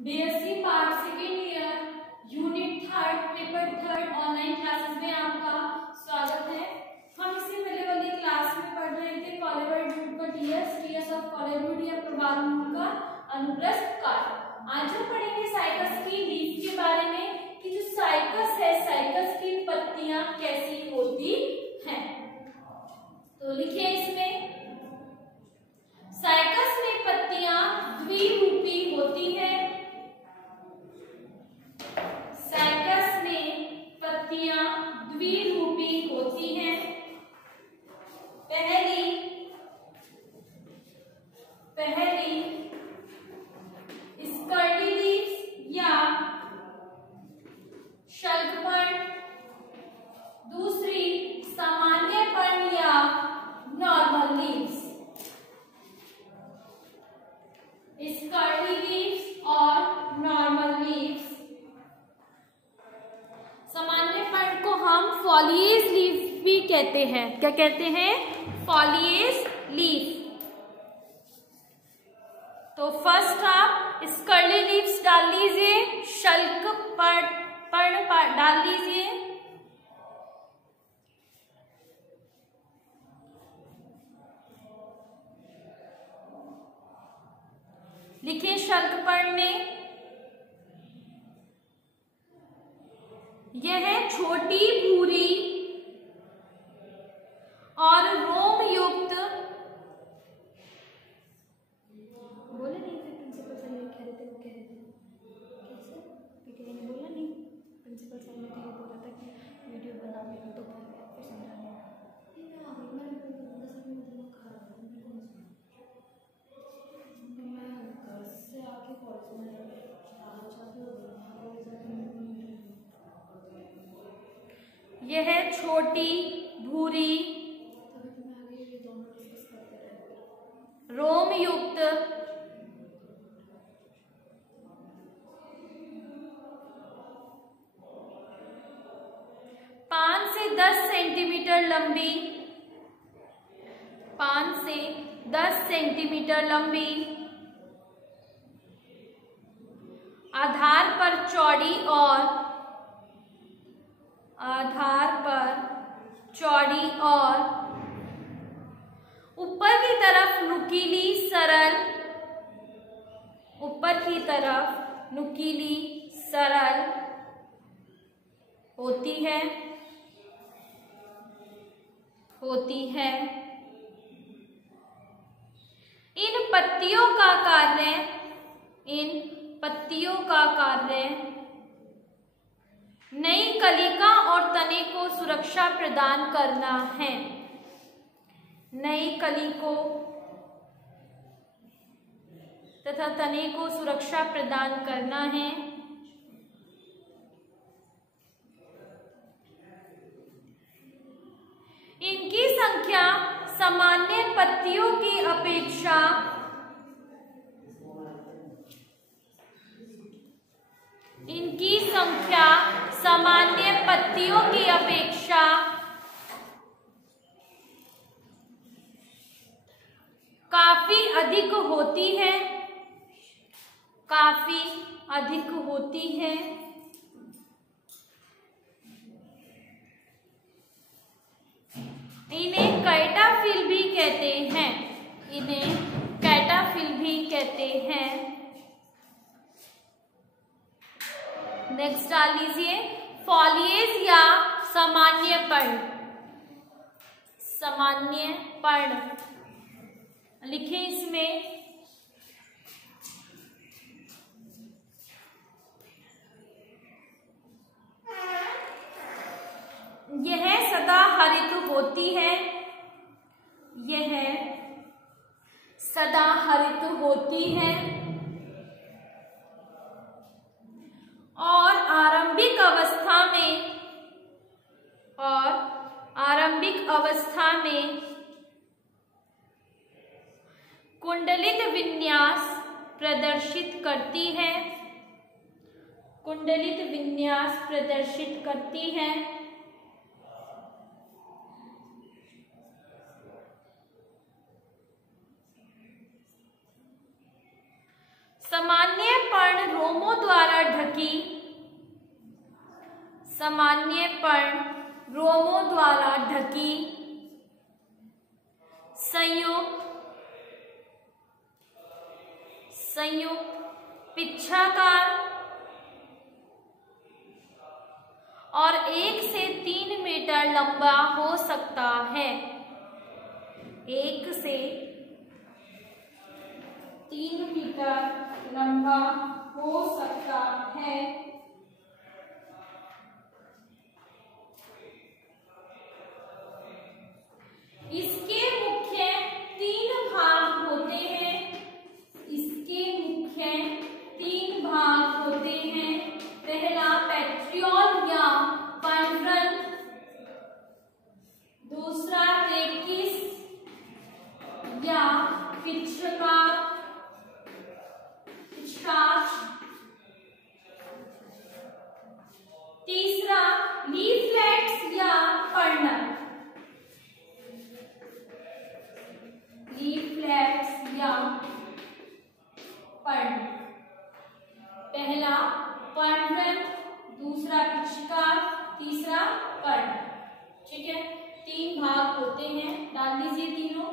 BSc part second year unit third paper third online classes में आपका स्वागत है। हम इससे पहले वाली क्लास में पढ़ रहे थे कॉलेबर्ट का टीएस ऑफ कॉलेबर्ट या प्रवाल का अनुप्रस्थ काल। आज हम पढ़ेंगे साइकस की लीफ के बारे में कि जो साइकस है, साइकस की पत्तियां कैसी होती हैं। तो लिखिए इसमें, साइकस में पत्तियां द्विरूपी होती हैं। साइकस में पत्तियां द्विरूपी होती हैं। पहली स्कर्ली लीव्स या शल्कपर्ण, दूसरी सामान्य पर्ण या नॉर्मल लीव्स। स्कर्ली लीव्स और नॉर्मल लीव्स। सामान्य पर्ण को हम फॉलिएज लीफ भी कहते हैं। क्या कहते हैं? Foliage leaf. तो फर्स्ट आप स्कर्ली लीव्स डाल लीजिए, शल्कपर्ण डाल लीजिए। लिखिए शल्कपर्ण में यह छोटी भूरी और रोम युक्त, बोले नहीं थे प्रिंसिपल सर ने कह रहे थे कैसे पीटीआई ने बोला नहीं, प्रिंसिपल सर ने तो ये बोला था कि वीडियो बना लेना तो फिर समझाने यह छोटी भूरी रोम युक्त पाँच से 10 सेंटीमीटर लंबी, 5 से 10 सेंटीमीटर लंबी, आधार पर चौड़ी और ऊपर की तरफ नुकीली सरल होती है। इन पत्तियों का कार्य नई कलिका और तने को सुरक्षा प्रदान करना है। नई कलिकों तथा तने को सुरक्षा प्रदान करना है। इनकी संख्या सामान्य पत्तियों की अपेक्षा काफी अधिक होती है। इन्हें कैटाफिल भी कहते हैं। नेक्स्ट डाल लीजिए फॉलिएज या सामान्य पर्ण। लिखें इसमें, यह सदाहरित होती है और आरंभिक अवस्था में कुंडलित विन्यास प्रदर्शित करती है। सामान्य पर्ण रोमों द्वारा ढकी, सामान्य पर्ण रोमों द्वारा ढकी, संयुक्त पिच्छाकार और 1 से 3 मीटर लंबा हो सकता है। 1 से 3 मीटर लंबा हो सकता है। इसके मुख्य 3 भाग होते हैं। इसके मुख्य 3 भाग होते हैं। पहला पेट्रियोल या पर्णरंध्र, दूसरा रेकिस या पिच्छकार, तीसरा लीफलेट्स या पर्णक, लीफलेट्स या पर्ण। पहला पर्णरंध्र, दूसरा पिच्छकार, तीसरा पर्ण। ठीक है, 3 भाग होते हैं। डाल दीजिए तीनों।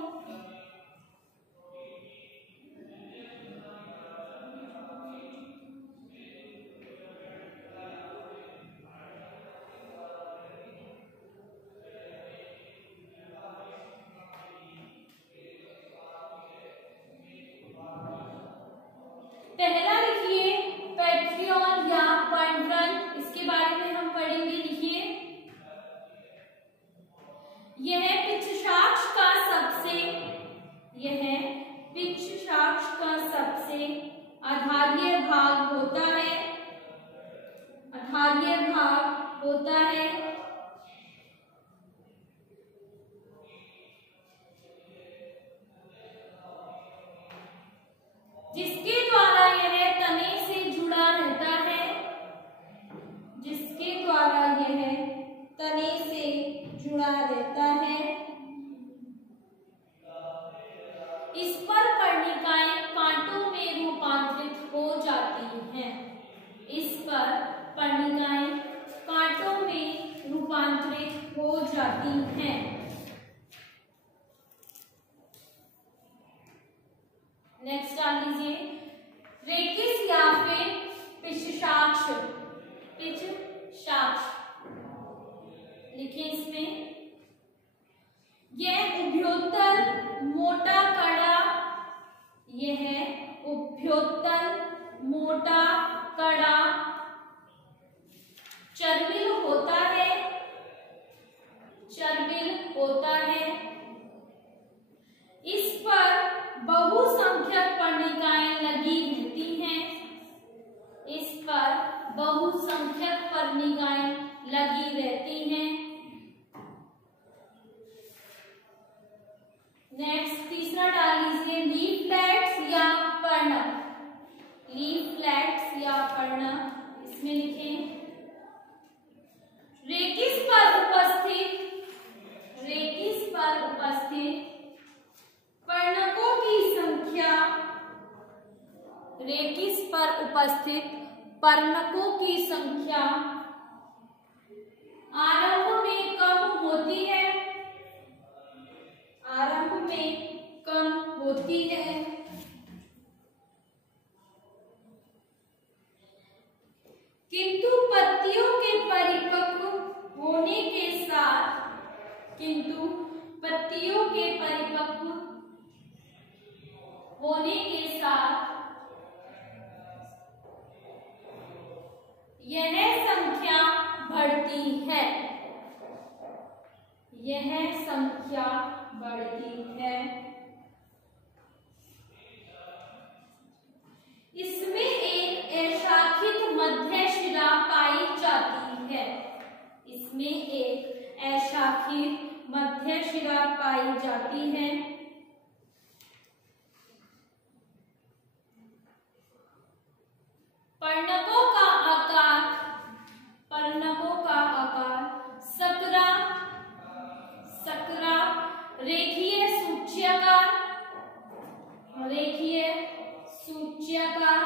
पहला लिखिए पेट्रियोल या पर्णरंध्र, इसके बारे में हम पढ़ेंगे। लिखिए, यह पिच्छाक्ष का सबसे आधारीय भाग होता है। जिसके द्वारा यह तने से जुड़ा रहता है। जिसके द्वारा यह तने से जुड़ा रहता है। इस पर पर्णिकाएं कांटों में रूपांतरित हो जाती हैं। इस पर पर्णिकाएं कांटों में रूपांतरित हो जाती हैं। नेक्स्ट डाल लीजिए, रेकिस या फिर पिच्छाक्ष। लिखिए इसमें, यह उभयोत्तल मोटा कड़ा, यह उभयोत्तल मोटा कड़ा चर्बिल होता है। इस पर बहुसंख्यक पर्णिकाएं लगी रहती हैं। इस पर बहुसंख्यक पर्णिकाएं लगी रहती हैं। नेक्स्ट तीसरा डाल लीजिए, लीफलेट्स या पर्णक। लीफलेट्स या पर्णक, इसमें लिखें, रेकिस पर उपस्थित पर्णकों की संख्या, रेकिस पर उपस्थित पर्णकों की संख्या आरंभ में कम होती है। किंतु पत्तियों के परिपक्व होने के साथ यह संख्या बढ़ती है। इसमें एक अशाखित मध्य शिरा पाई जाती है। पर्णकों का आकार सकरा, रेखीय सूच्याकार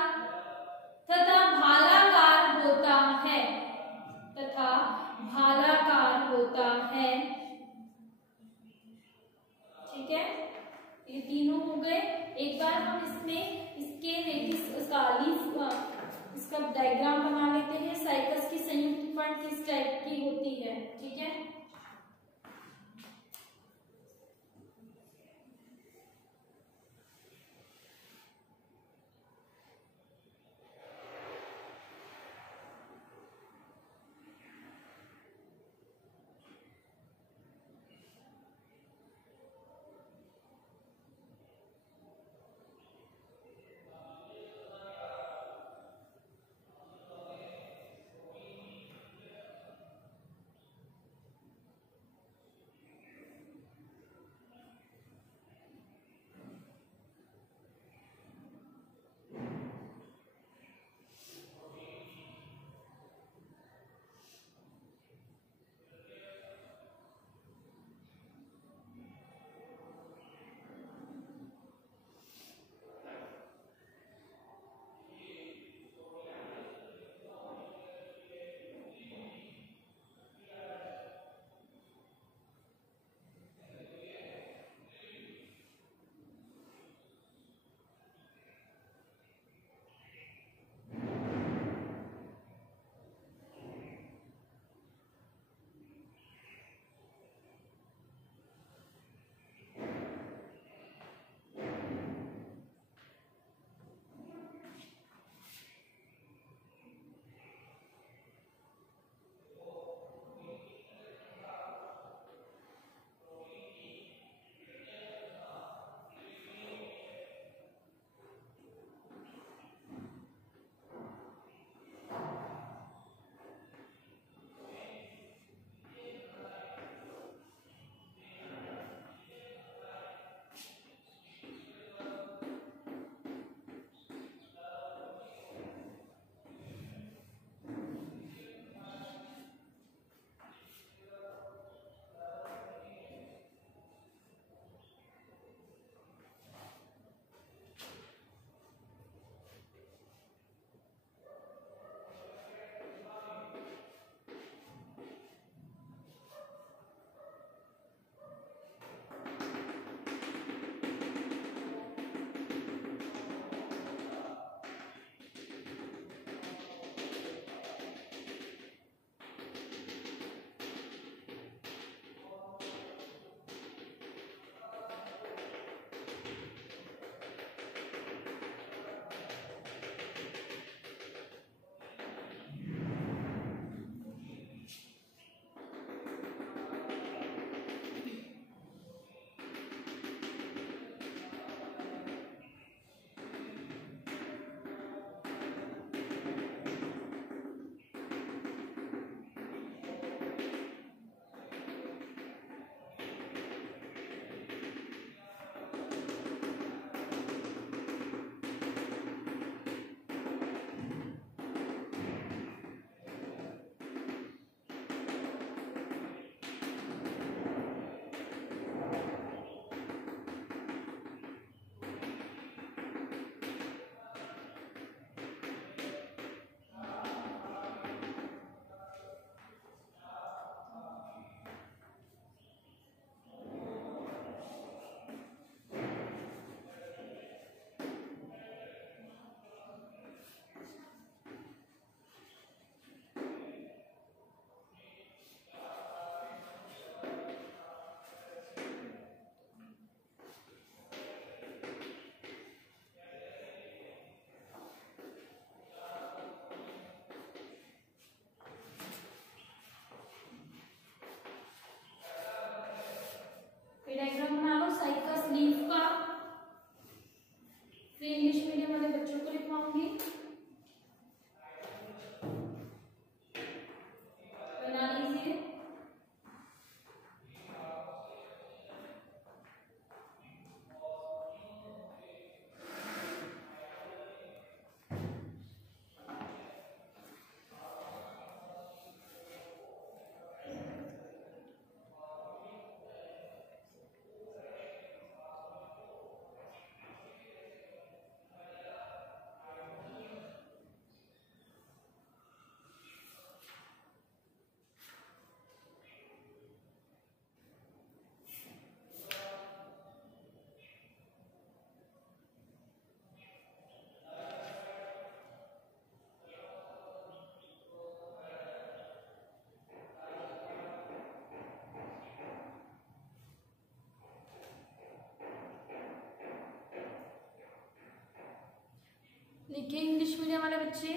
लिखिए इंग्लिश मीडियम वाले बच्चे,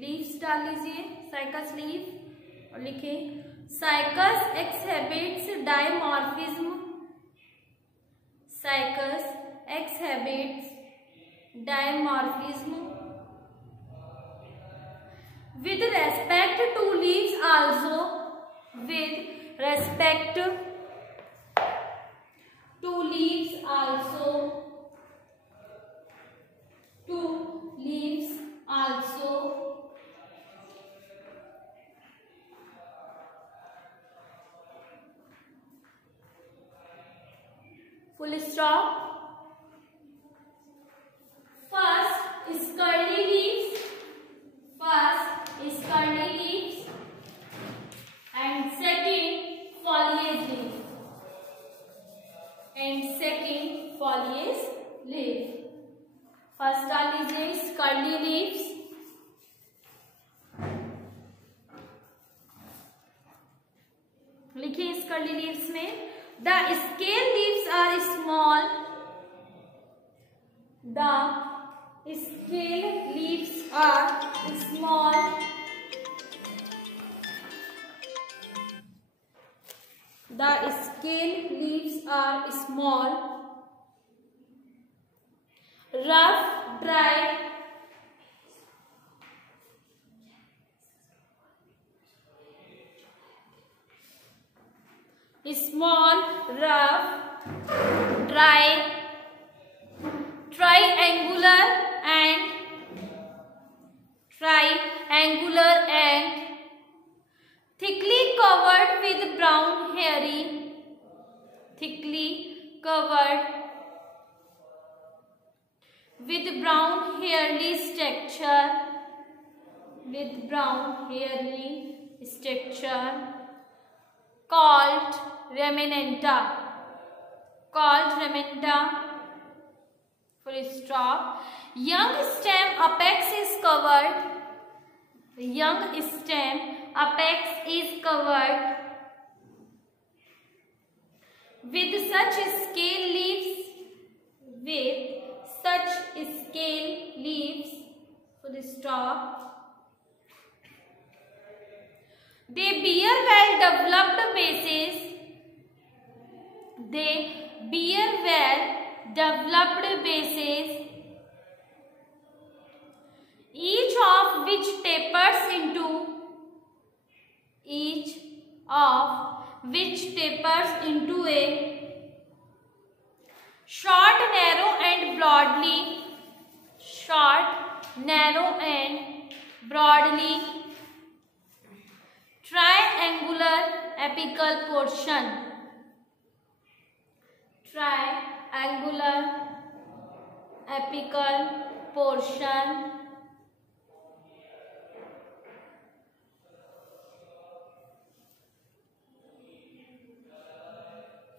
लीव्स डाल लीजिए, साइकस लीव, और लिखिए cycas exhibits dimorphism, cycas exhibits dimorphism with respect to leaves also, with respect to leaves also, to leaves also, full stop. First is curly leaves, first is curly leaves, and second foliage leaf, and second foliage leaf. First डाल लीजिए curly leaves, लिखिए इस curly leaves में the scale leaves are small, the scale leaves are small, the scale leaves are small, rough, dry, small, rough, dry, triangular and thickly covered with brown hairy, thickly covered with brown hairy structure, with brown hairy structure, called raminenta, called raminenta, full stop. Young stem apex is covered, young stem apex is covered with such scale leaves, with such scale leaves, full stop. They bear well developed bases, they bear well developed bases, each of which tapers into a short, narrow and broadly, short, narrow and broadly triangular apical portion, triangular apical portion,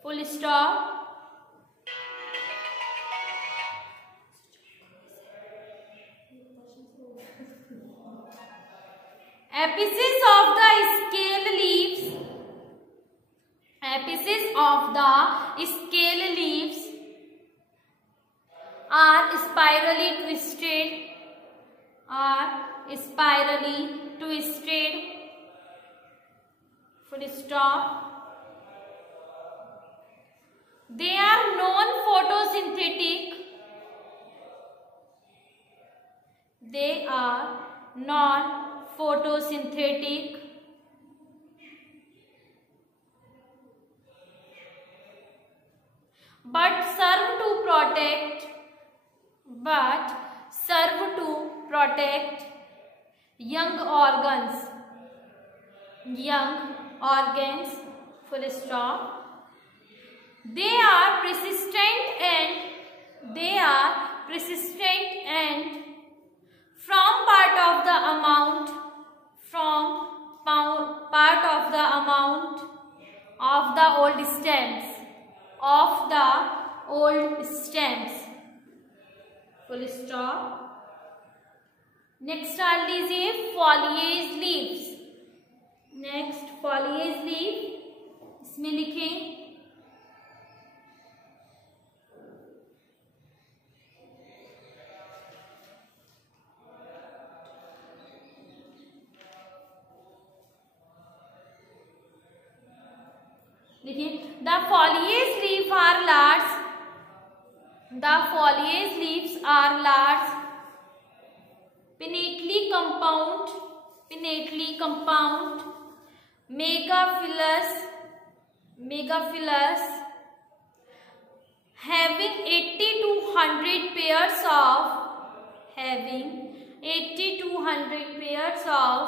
full stop. Apices of the scale leaves, apices of the scale leaves are spirally twisted, full stop. They are non-photosynthetic, they are non-photosynthetic, but serve to protect young organs, full stop. They are persistent and from part of the amount of the old stems, full stop. Next डाल लीजिए foliage leaves, next foliage leave, इसमें लिखें देखिए, the foliage leaf are large, the foliage leaves are large, pinnately compound, megaphyllous, having 80 to 100 pairs of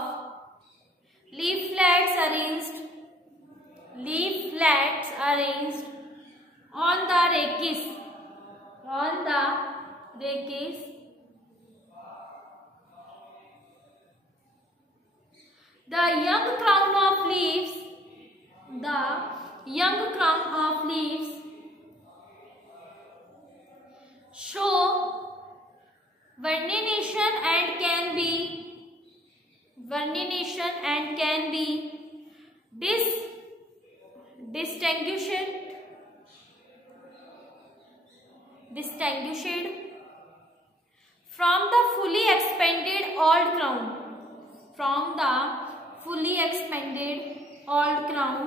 leaflets arranged on the rachis. The young crown of leaves show vernation and can be distinguished from the fully expanded old crown.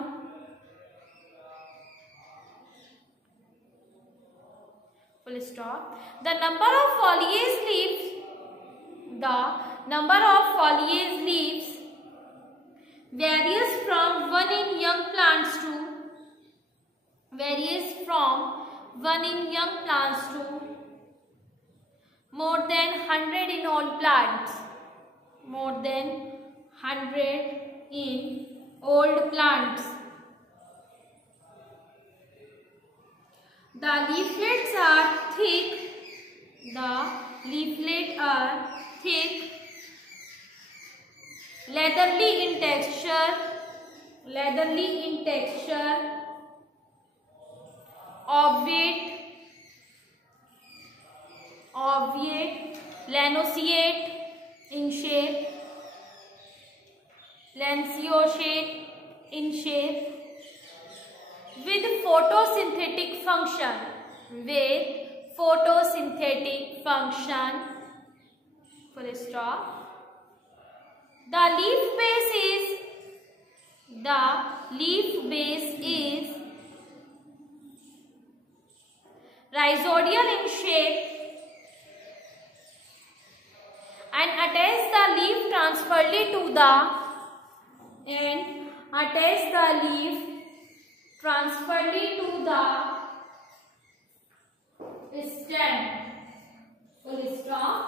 Full stop. The number of foliage leaves varies from one in young plants to more than 100 in old plants. The leaflets are thick, leathery in texture, obviate, lanceolate in shape, with photosynthetic function. Full stop. The leaf base is rhizodial in shape and attach the leaf transversely to the stem. Full stop.